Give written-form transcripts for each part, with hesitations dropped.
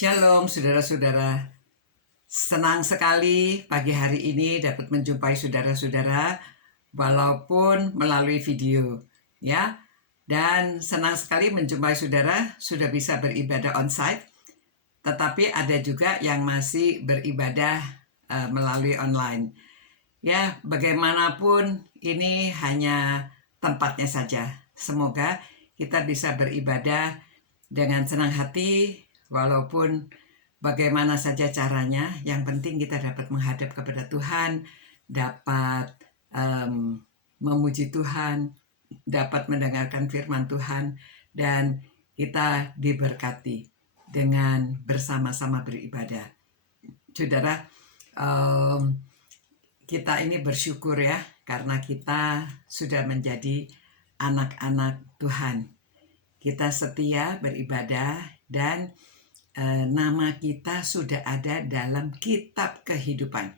Shalom saudara-saudara, senang sekali pagi hari ini dapat menjumpai saudara-saudara walaupun melalui video ya. Dan senang sekali menjumpai saudara sudah bisa beribadah onsite, tetapi ada juga yang masih beribadah melalui online. Ya, bagaimanapun ini hanya tempatnya saja. Semoga kita bisa beribadah dengan senang hati walaupun bagaimana saja caranya. Yang penting kita dapat menghadap kepada Tuhan, dapat memuji Tuhan, dapat mendengarkan firman Tuhan, dan kita diberkati dengan bersama-sama beribadah. Saudara, kita ini bersyukur ya, karena kita sudah menjadi anak-anak Tuhan. Kita setia beribadah dan nama kita sudah ada dalam kitab kehidupan.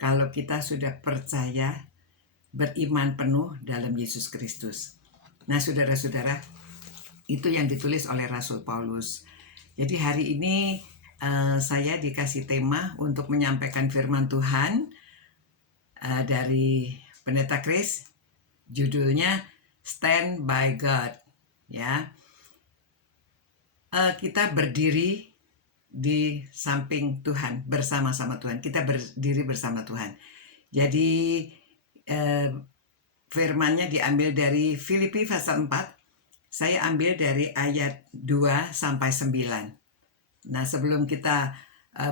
Kalau kita sudah percaya, beriman penuh dalam Yesus Kristus. Nah, saudara-saudara, itu yang ditulis oleh Rasul Paulus. Jadi hari ini saya dikasih tema untuk menyampaikan firman Tuhan dari Pendeta Chris. Judulnya Stand by God. Ya, kita berdiri di samping Tuhan, bersama-sama Tuhan. Kita berdiri bersama Tuhan. Jadi firmannya diambil dari Filipi pasal 4. Saya ambil dari ayat 2 sampai 9. Nah, sebelum kita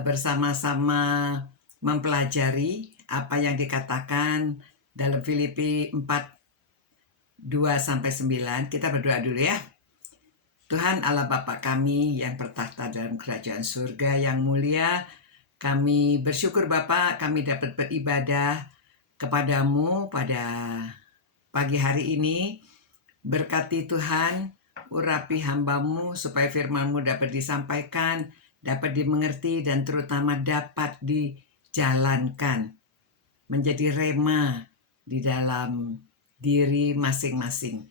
bersama-sama mempelajari apa yang dikatakan dalam Filipi 4 2 sampai 9, kita berdoa dulu ya. Tuhan Allah Bapa kami yang bertahta dalam kerajaan surga yang mulia, kami bersyukur Bapa, kami dapat beribadah kepadamu pada pagi hari ini. Berkati Tuhan, urapi hamba-Mu supaya firman-Mu dapat disampaikan, dapat dimengerti, dan terutama dapat dijalankan menjadi rema di dalam diri masing-masing.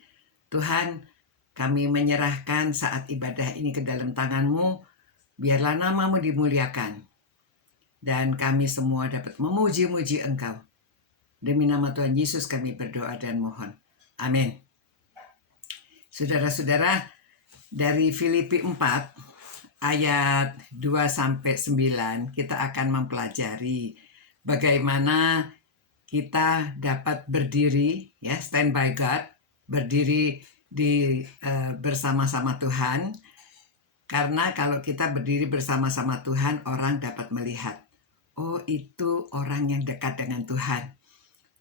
Tuhan, kami menyerahkan saat ibadah ini ke dalam tangan-Mu, biarlah nama-Mu dimuliakan, dan kami semua dapat memuji-muji Engkau. Demi nama Tuhan Yesus kami berdoa dan mohon. Amin. Saudara-saudara, dari Filipi 4 ayat 2 sampai 9 kita akan mempelajari bagaimana kita dapat berdiri ya, stand by God, berdiri di bersama-sama Tuhan. Karena kalau kita berdiri bersama-sama Tuhan, orang dapat melihat, oh itu orang yang dekat dengan Tuhan.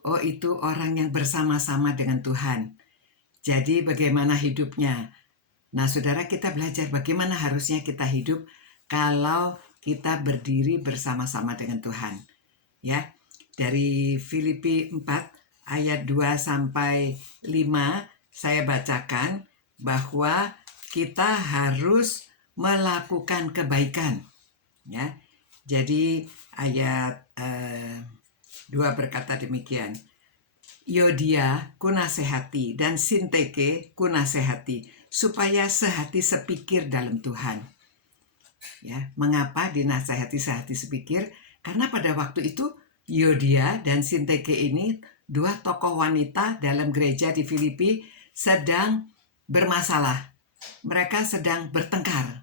Oh itu orang yang bersama-sama dengan Tuhan. Jadi bagaimana hidupnya? Nah, saudara, kita belajar bagaimana harusnya kita hidup kalau kita berdiri bersama-sama dengan Tuhan. Ya, dari Filipi 4 ayat 2 sampai 5 saya bacakan bahwa kita harus melakukan kebaikan. Ya, jadi ayat 2 berkata demikian. Yodia kunasehati dan Sinteke kunasehati supaya sehati sepikir dalam Tuhan. Ya, mengapa dinasehati sehati sepikir? Karena pada waktu itu Yodia dan Sinteke ini dua tokoh wanita dalam gereja di Filipi sedang bermasalah. Mereka sedang bertengkar.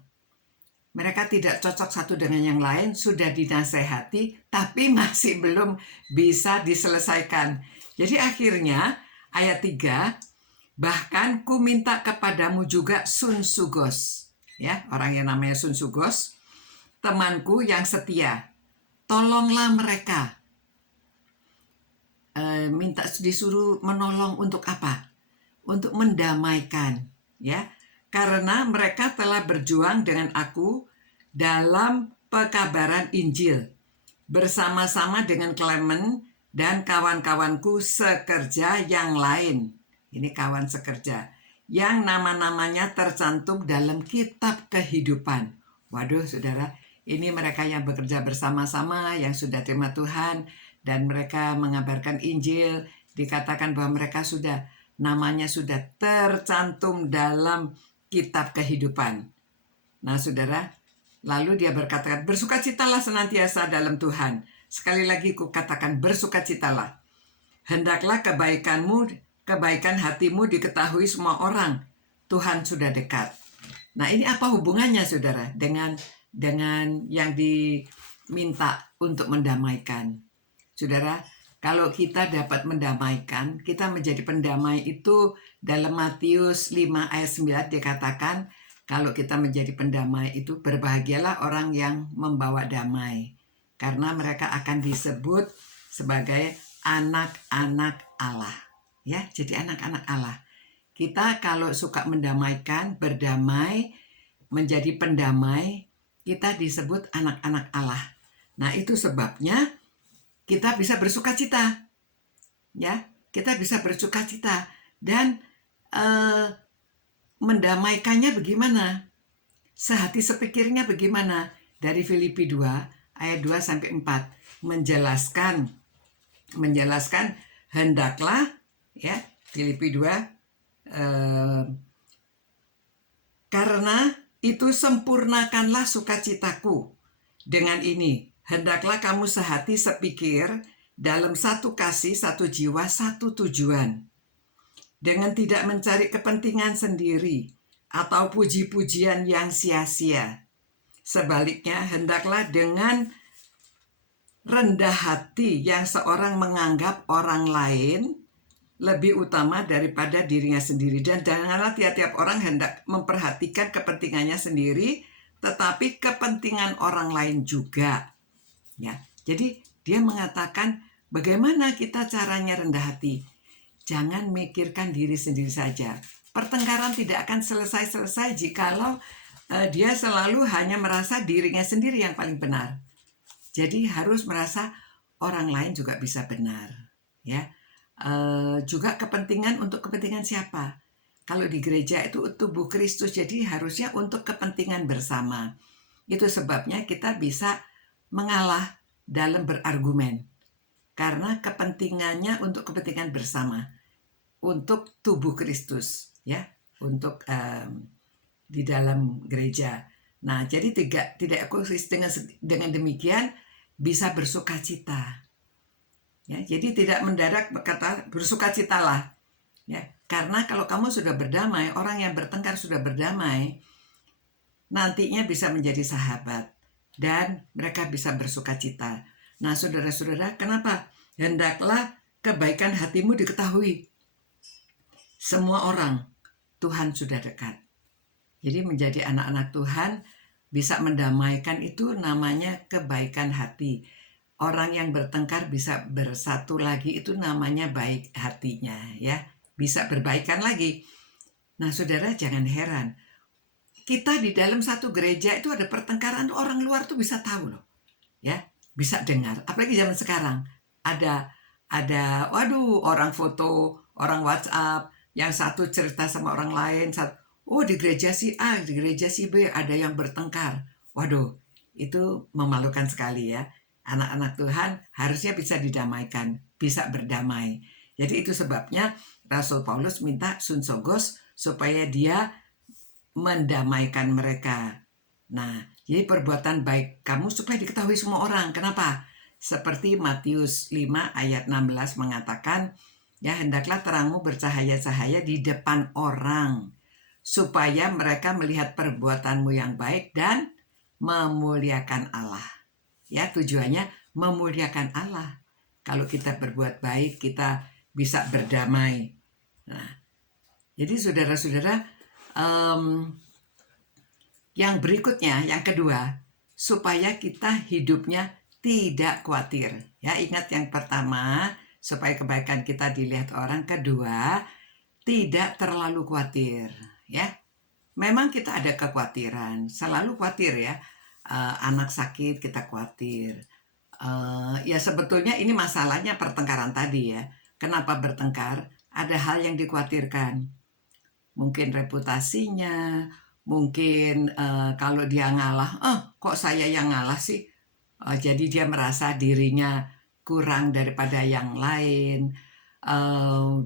Mereka tidak cocok satu dengan yang lain, sudah dinasehati, tapi masih belum bisa diselesaikan. Jadi akhirnya ayat 3, bahkan ku minta kepadamu juga Sun Sugos, ya, orang yang namanya Sun Sugos, temanku yang setia, tolonglah mereka. Minta disuruh menolong untuk apa? Untuk mendamaikan, ya, karena mereka telah berjuang dengan aku dalam pekabaran Injil bersama-sama dengan Clement dan kawan-kawanku sekerja yang lain. Ini kawan sekerja yang nama-namanya tercantum dalam kitab kehidupan. Waduh, saudara, ini mereka yang bekerja bersama-sama, yang sudah terima Tuhan, dan mereka mengabarkan Injil. Dikatakan bahwa mereka sudah, namanya sudah tercantum dalam kitab kehidupan. Nah, saudara, Lalu dia berkata, bersukacitalah senantiasa dalam Tuhan. Sekali lagi kukatakan, bersukacitalah. Hendaklah kebaikan hatimu diketahui semua orang. Tuhan sudah dekat. Nah, ini apa hubungannya, saudara, dengan yang diminta untuk mendamaikan? Saudara, kalau kita dapat mendamaikan, kita menjadi pendamai itu dalam Matius 5 ayat 9 dikatakan, kalau kita menjadi pendamai itu berbahagialah orang yang membawa damai, karena mereka akan disebut sebagai anak-anak Allah. Ya, jadi anak-anak Allah. Kita kalau suka mendamaikan, berdamai, menjadi pendamai, kita disebut anak-anak Allah. Nah, itu sebabnya kita bisa bersukacita. Ya, kita bisa bersukacita dan mendamaikannya bagaimana? Sehati sepikirnya bagaimana? Dari Filipi 2 ayat 2 sampai 4 menjelaskan hendaklah, ya, Filipi 2 karena itu sempurnakanlah sukacitaku dengan ini, hendaklah kamu sehati sepikir dalam satu kasih, satu jiwa, satu tujuan, dengan tidak mencari kepentingan sendiri atau puji-pujian yang sia-sia. Sebaliknya, hendaklah dengan rendah hati yang seorang menganggap orang lain lebih utama daripada dirinya sendiri. Dan janganlah tiap-tiap orang hendak memperhatikan kepentingannya sendiri, tetapi kepentingan orang lain juga. Ya, jadi dia mengatakan bagaimana kita caranya rendah hati. Jangan mikirkan diri sendiri saja. Pertengkaran tidak akan selesai-selesai jikalau dia selalu hanya merasa dirinya sendiri yang paling benar. Jadi harus merasa orang lain juga bisa benar. Ya, juga kepentingan untuk kepentingan siapa? Kalau di gereja itu tubuh Kristus, jadi harusnya untuk kepentingan bersama. Itu sebabnya kita bisa mengalah dalam berargumen, karena kepentingannya untuk kepentingan bersama, untuk tubuh Kristus, ya, untuk di dalam gereja. Nah, jadi tidak egois. Dengan demikian bisa bersukacita. Ya, jadi tidak mendadak berkata bersukacitalah. Ya, karena kalau kamu sudah berdamai, orang yang bertengkar sudah berdamai, nantinya bisa menjadi sahabat dan mereka bisa bersukacita. Nah, saudara-saudara, kenapa? Hendaklah kebaikan hatimu diketahui semua orang. Tuhan sudah dekat. Jadi menjadi anak-anak Tuhan bisa mendamaikan, itu namanya kebaikan hati. Orang yang bertengkar bisa bersatu lagi, itu namanya baik hatinya, ya. Bisa berbaikan lagi. Nah, saudara, jangan heran. Kita di dalam satu gereja itu ada pertengkaran, orang luar tuh bisa tahu loh. Ya, bisa dengar. Apalagi zaman sekarang. Ada waduh, orang foto, orang WhatsApp, yang satu cerita sama orang lain, oh di gereja si A, di gereja si B ada yang bertengkar. Waduh, itu memalukan sekali ya. Anak-anak Tuhan harusnya bisa didamaikan, bisa berdamai. Jadi itu sebabnya Rasul Paulus minta Sunsogos supaya dia mendamaikan mereka. Nah, jadi perbuatan baik kamu supaya diketahui semua orang. Kenapa? Seperti Matius 5 ayat 16 mengatakan, ya, hendaklah terangmu bercahaya-cahaya di depan orang, supaya mereka melihat perbuatanmu yang baik dan memuliakan Allah. Ya, tujuannya memuliakan Allah. Kalau kita berbuat baik, kita bisa berdamai. Nah, jadi saudara-saudara, yang berikutnya, yang kedua, supaya kita hidupnya tidak khawatir. Ya, ingat yang pertama, supaya kebaikan kita dilihat orang. Kedua, tidak terlalu khawatir. Ya, memang kita ada kekhawatiran, selalu khawatir ya. Anak sakit kita khawatir. Ya sebetulnya ini masalahnya pertengkaran tadi ya. Kenapa bertengkar? Ada hal yang dikhawatirkan. Mungkin reputasinya, mungkin kalau dia ngalah, kok saya yang ngalah sih? Jadi dia merasa dirinya kurang daripada yang lain.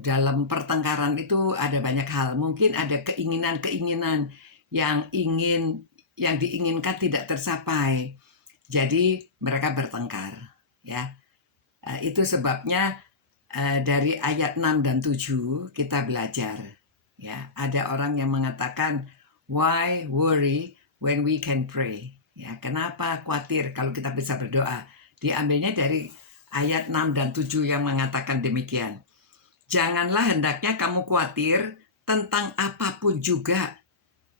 Dalam pertengkaran itu ada banyak hal. Mungkin ada keinginan-keinginan yang ingin yang diinginkan tidak tercapai. Jadi mereka bertengkar, ya. Itu sebabnya dari ayat 6 dan 7 kita belajar, ya. Ada orang yang mengatakan, why worry when we can pray? Ya, kenapa khawatir kalau kita bisa berdoa? Diambilnya dari ayat 6 dan 7 yang mengatakan demikian. Janganlah hendaknya kamu khawatir tentang apapun juga,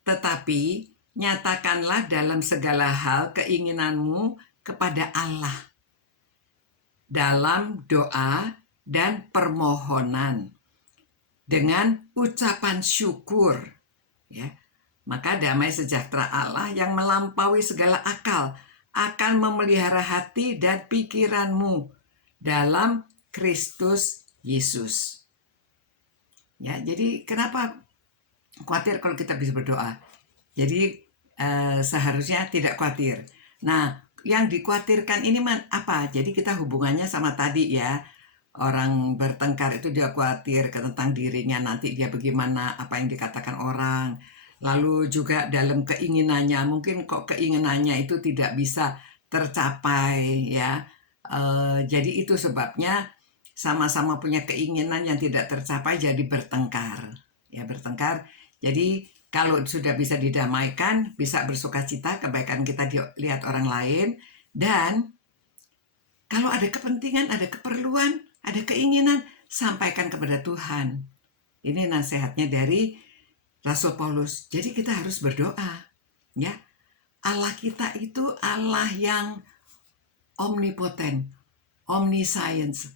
tetapi nyatakanlah dalam segala hal keinginanmu kepada Allah dalam doa dan permohonan dengan ucapan syukur, ya. Maka damai sejahtera Allah yang melampaui segala akal akan memelihara hati dan pikiranmu dalam Kristus Yesus. Ya, jadi kenapa khawatir kalau kita bisa berdoa? Jadi seharusnya tidak khawatir. Nah, yang dikhawatirkan ini apa? Jadi kita hubungannya sama tadi, ya. Orang bertengkar itu dia khawatir tentang dirinya, nanti dia bagaimana, apa yang dikatakan orang. Lalu juga dalam keinginannya, mungkin kok keinginannya itu tidak bisa tercapai, ya. Jadi itu sebabnya sama-sama punya keinginan yang tidak tercapai, jadi bertengkar. Ya, bertengkar. Jadi kalau sudah bisa didamaikan, bisa bersukacita, kebaikan kita dilihat orang lain, dan kalau ada kepentingan, ada keperluan, ada keinginan, sampaikan kepada Tuhan. Ini nasihatnya dari Rasul Paulus. Jadi kita harus berdoa, ya. Allah kita itu Allah yang omnipoten, omniscience.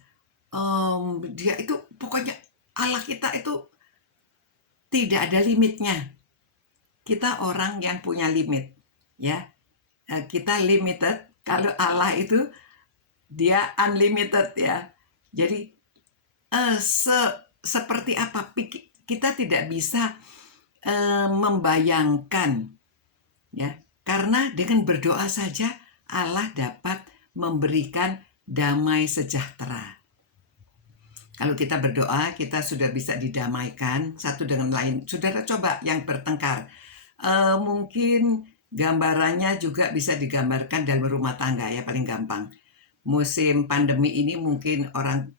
Dia itu pokoknya Allah kita itu tidak ada limitnya. Kita orang yang punya limit, ya. Kita limited, kalau Allah itu dia unlimited, ya. Jadi seperti apa kita tidak bisa membayangkan, ya, karena dengan berdoa saja Allah dapat memberikan damai sejahtera. Kalau kita berdoa, kita sudah bisa didamaikan satu dengan lain. Saudara coba yang bertengkar, mungkin gambarannya juga bisa digambarkan dalam rumah tangga, ya, paling gampang. Musim pandemi ini mungkin orang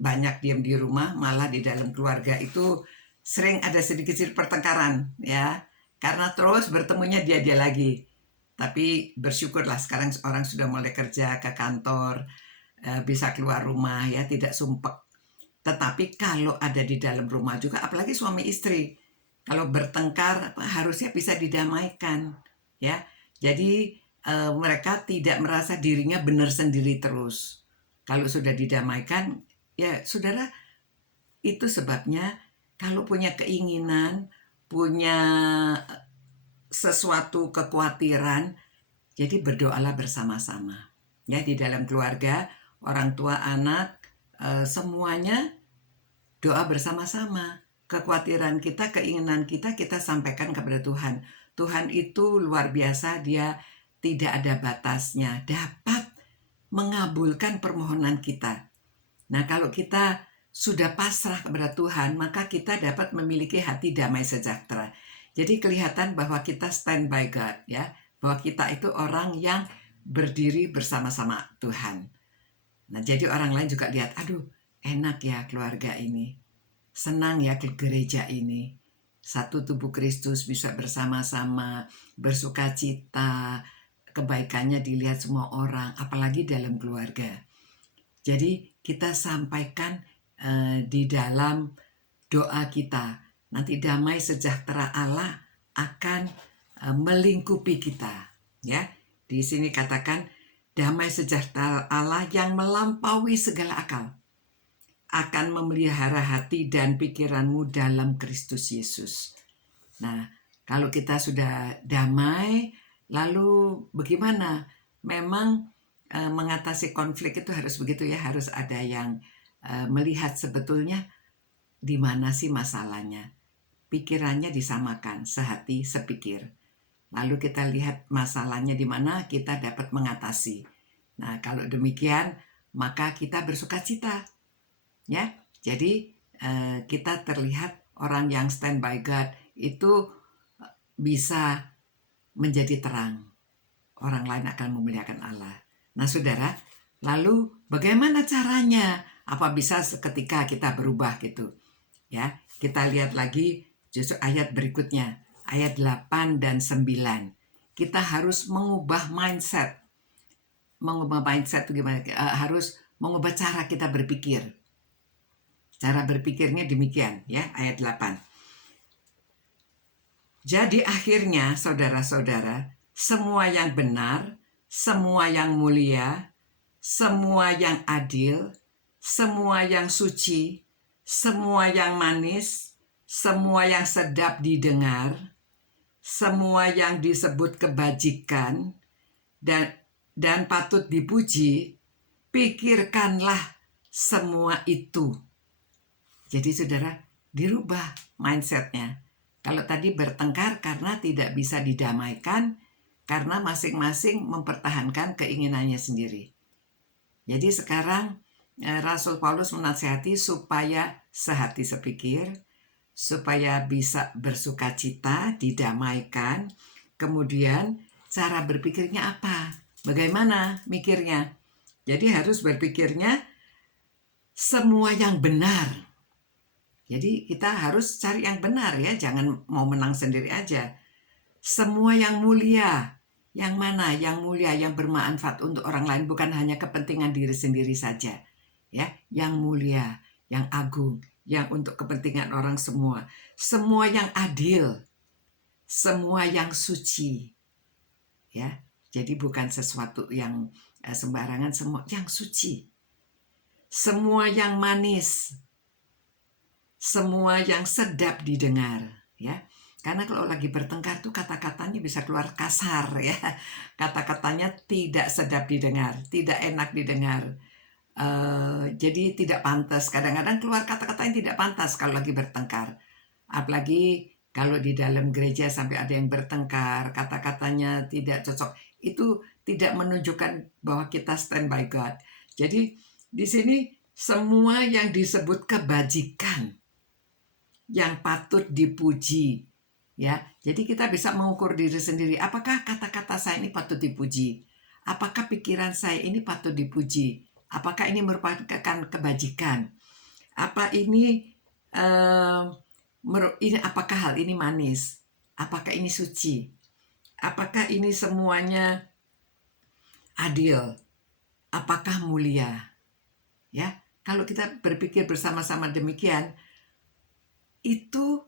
banyak diam di rumah, malah di dalam keluarga itu sering ada sedikit pertengkaran, ya, karena terus bertemunya dia lagi. Tapi bersyukurlah sekarang orang sudah mulai kerja, ke kantor, bisa keluar rumah, ya, tidak sumpek. Tetapi kalau ada di dalam rumah juga, apalagi suami istri, kalau bertengkar harusnya bisa didamaikan, ya. Jadi mereka tidak merasa dirinya benar sendiri terus. Kalau sudah didamaikan, ya saudara, itu sebabnya kalau punya keinginan, punya sesuatu kekhawatiran, jadi berdoalah bersama-sama, ya, di dalam keluarga, orang tua, anak, semuanya doa bersama-sama. Kekhawatiran kita, keinginan kita, kita sampaikan kepada Tuhan. Tuhan itu luar biasa, dia tidak ada batasnya, dapat mengabulkan permohonan kita. Nah, kalau kita sudah pasrah kepada Tuhan, maka kita dapat memiliki hati damai sejahtera. Jadi kelihatan bahwa kita stand by God, ya, bahwa kita itu orang yang berdiri bersama-sama Tuhan. Nah, jadi orang lain juga lihat, aduh, enak ya keluarga ini, senang ya ke gereja ini, satu tubuh Kristus bisa bersama-sama, bersukacita, kebaikannya dilihat semua orang, apalagi dalam keluarga. Jadi kita sampaikan di dalam doa kita, nanti damai sejahtera Allah akan melingkupi kita, ya. Di sini katakan damai sejahtera Allah yang melampaui segala akal akan memelihara hati dan pikiranmu dalam Kristus Yesus. Nah, kalau kita sudah damai, lalu bagaimana? Memang mengatasi konflik itu harus begitu, ya, harus ada yang melihat sebetulnya di mana sih masalahnya. Pikirannya disamakan, sehati, sepikir. Lalu kita lihat masalahnya di mana, kita dapat mengatasi. Nah, kalau demikian, maka kita bersukacita, ya. Jadi kita terlihat orang yang stand by God itu bisa menjadi terang. Orang lain akan memuliakan Allah. Nah, saudara, lalu bagaimana caranya? Apa bisa seketika kita berubah gitu? Ya, kita lihat lagi justru ayat berikutnya, ayat 8 dan 9. Kita harus mengubah mindset. Mengubah mindset itu gimana? Harus mengubah cara kita berpikir. Cara berpikirnya demikian, ya, ayat 8. Jadi akhirnya, saudara-saudara, semua yang benar, semua yang mulia, semua yang adil, semua yang suci, semua yang manis, semua yang sedap didengar, semua yang disebut kebajikan dan patut dipuji, pikirkanlah semua itu. Jadi saudara, dirubah mindsetnya. Kalau tadi bertengkar karena tidak bisa didamaikan, karena masing-masing mempertahankan keinginannya sendiri. Jadi sekarang Rasul Paulus menasihati supaya sehati sepikir, supaya bisa bersukacita, didamaikan. Kemudian cara berpikirnya apa? Bagaimana mikirnya? Jadi harus berpikirnya semua yang benar. Jadi kita harus cari yang benar ya, jangan mau menang sendiri aja. Semua yang mulia, yang mana yang mulia, yang bermanfaat untuk orang lain, bukan hanya kepentingan diri sendiri saja. Ya, yang mulia, yang agung, yang untuk kepentingan orang semua. Semua yang adil, semua yang suci. Ya, jadi bukan sesuatu yang sembarangan, semua yang suci. Semua yang manis, semua yang sedap didengar, ya. Karena kalau lagi bertengkar tuh kata-katanya bisa keluar kasar ya. Kata-katanya tidak sedap didengar, tidak enak didengar. Jadi tidak pantas. Kadang-kadang keluar kata-kata yang tidak pantas kalau lagi bertengkar. Apalagi kalau di dalam gereja sampai ada yang bertengkar, kata-katanya tidak cocok. Itu tidak menunjukkan bahwa kita stand by God. Jadi di sini semua yang disebut kebajikan, yang patut dipuji, ya. Jadi kita bisa mengukur diri sendiri, apakah kata-kata saya ini patut dipuji, apakah pikiran saya ini patut dipuji, apakah ini merupakan kebajikan, apa ini apakah hal ini manis, apakah ini suci, apakah ini semuanya adil, apakah mulia, ya. Kalau kita berpikir bersama-sama demikian, itu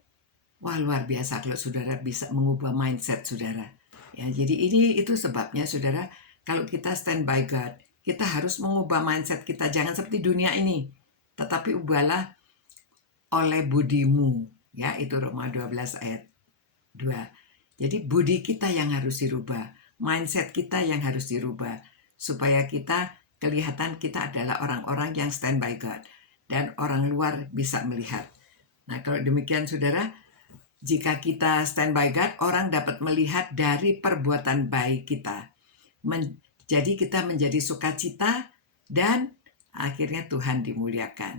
wah, luar biasa kalau saudara bisa mengubah mindset saudara. Ya, jadi itu sebabnya saudara, kalau kita stand by God, kita harus mengubah mindset kita. Jangan seperti dunia ini, tetapi ubahlah oleh budimu. Ya, itu Roma 12 ayat 2. Jadi budi kita yang harus dirubah, mindset kita yang harus dirubah, supaya kita kelihatan kita adalah orang-orang yang stand by God, dan orang luar bisa melihat. Nah, kalau demikian saudara, jika kita stand by God, orang dapat melihat dari perbuatan baik kita. Jadi kita menjadi sukacita dan akhirnya Tuhan dimuliakan.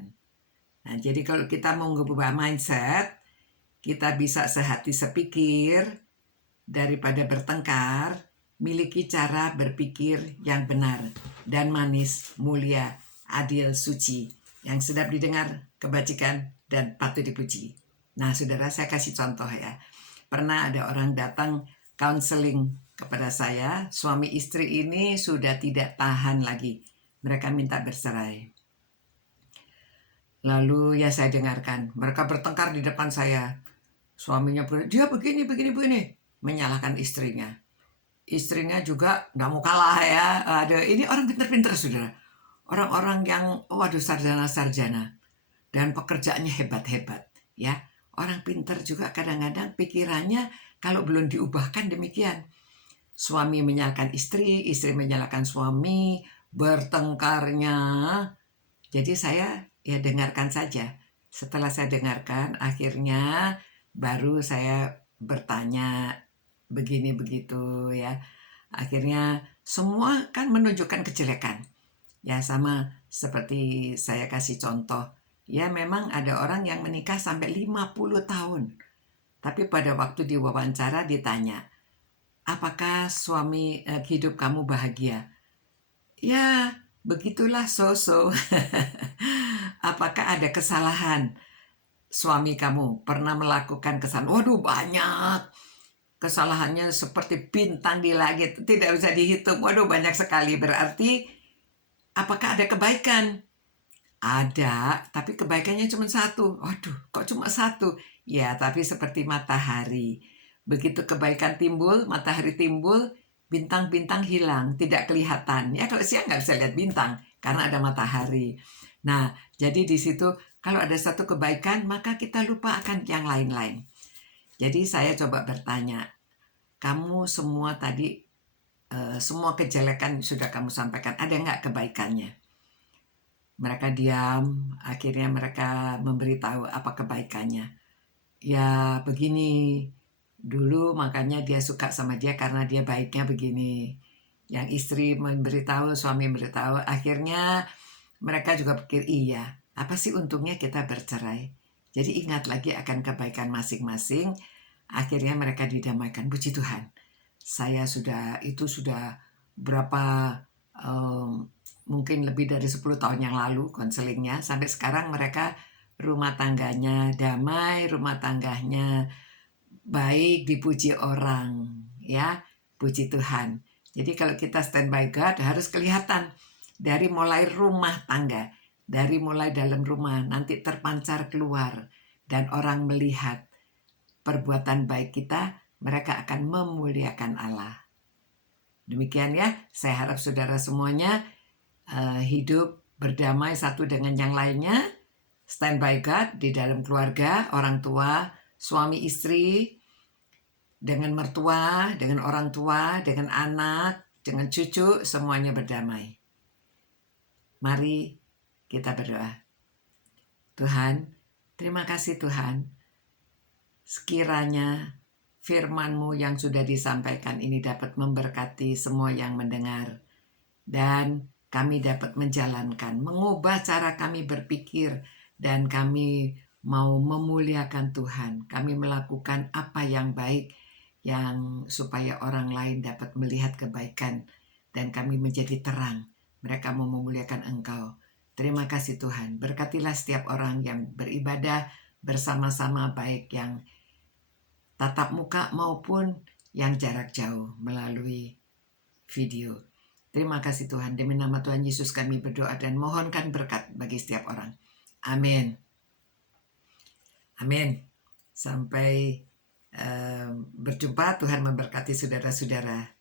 Nah, jadi kalau kita mau mengubah mindset, kita bisa sehati sepikir daripada bertengkar, miliki cara berpikir yang benar dan manis, mulia, adil, suci, yang sedap didengar, kebajikan, dan patut dipuji. Nah, saudara, saya kasih contoh ya. Pernah ada orang datang counseling kepada saya, suami istri ini sudah tidak tahan lagi. Mereka minta bercerai. Lalu ya saya dengarkan, mereka bertengkar di depan saya. Suaminya dia begini, menyalahkan istrinya. Istrinya juga nggak mau kalah ya. Ini orang pinter-pinter saudara. Orang-orang yang waduh sarjana-sarjana dan pekerjaannya hebat-hebat ya. Orang pinter juga kadang-kadang pikirannya kalau belum diubahkan demikian. Suami menyalahkan istri, istri menyalahkan suami, bertengkarnya. Jadi saya ya dengarkan saja. Setelah saya dengarkan, akhirnya baru saya bertanya begini begitu ya. Akhirnya semua kan menunjukkan kejelekan. Ya sama seperti saya kasih contoh. Ya memang ada orang yang menikah sampai 50 tahun. Tapi pada waktu diwawancara ditanya, apakah hidup kamu bahagia? Ya, begitulah so-so. Apakah ada kesalahan? Suami kamu pernah melakukan kesalahan? Waduh, banyak. Kesalahannya seperti bintang di langit, tidak bisa dihitung. Waduh, banyak sekali. Berarti apakah ada kebaikan? Ada, tapi kebaikannya cuma satu. Waduh, kok cuma satu? Ya, tapi seperti matahari. Begitu kebaikan timbul, matahari timbul, bintang-bintang hilang, tidak kelihatan. Ya, kalau siang nggak bisa lihat bintang, karena ada matahari. Nah, jadi di situ kalau ada satu kebaikan, maka kita lupa akan yang lain-lain. Jadi saya coba bertanya, kamu semua tadi, semua kejelekan sudah kamu sampaikan, ada nggak kebaikannya? Mereka diam, akhirnya mereka memberitahu apa kebaikannya. Ya begini, dulu makanya dia suka sama dia karena dia baiknya begini. Yang istri memberitahu, suami memberitahu, akhirnya mereka juga pikir, iya, apa sih untungnya kita bercerai? Jadi ingat lagi akan kebaikan masing-masing, akhirnya mereka didamaikan. Puji Tuhan, itu sudah berapa, mungkin lebih dari 10 tahun yang lalu konselingnya. Sampai sekarang mereka rumah tangganya damai, rumah tangganya baik, dipuji orang, ya, puji Tuhan. Jadi kalau kita stand by God harus kelihatan dari mulai rumah tangga, dari mulai dalam rumah nanti terpancar keluar dan orang melihat perbuatan baik kita, mereka akan memuliakan Allah. Demikian ya, saya harap saudara semuanya hidup berdamai satu dengan yang lainnya, stand by God di dalam keluarga, orang tua, suami istri, dengan mertua, dengan orang tua, dengan anak, dengan cucu, semuanya berdamai. Mari kita berdoa. Tuhan, terima kasih Tuhan. Sekiranya firman-Mu yang sudah disampaikan ini dapat memberkati semua yang mendengar. Dan kami dapat menjalankan, mengubah cara kami berpikir, dan kami mau memuliakan Tuhan. Kami melakukan apa yang baik, yang supaya orang lain dapat melihat kebaikan, dan kami menjadi terang. Mereka mau memuliakan Engkau. Terima kasih Tuhan. Berkatilah setiap orang yang beribadah bersama-sama, baik yang tatap muka maupun yang jarak jauh melalui video. Terima kasih Tuhan, demi nama Tuhan Yesus kami berdoa dan mohonkan berkat bagi setiap orang. Amin. Amin. Sampai berjumpa, Tuhan memberkati saudara-saudara.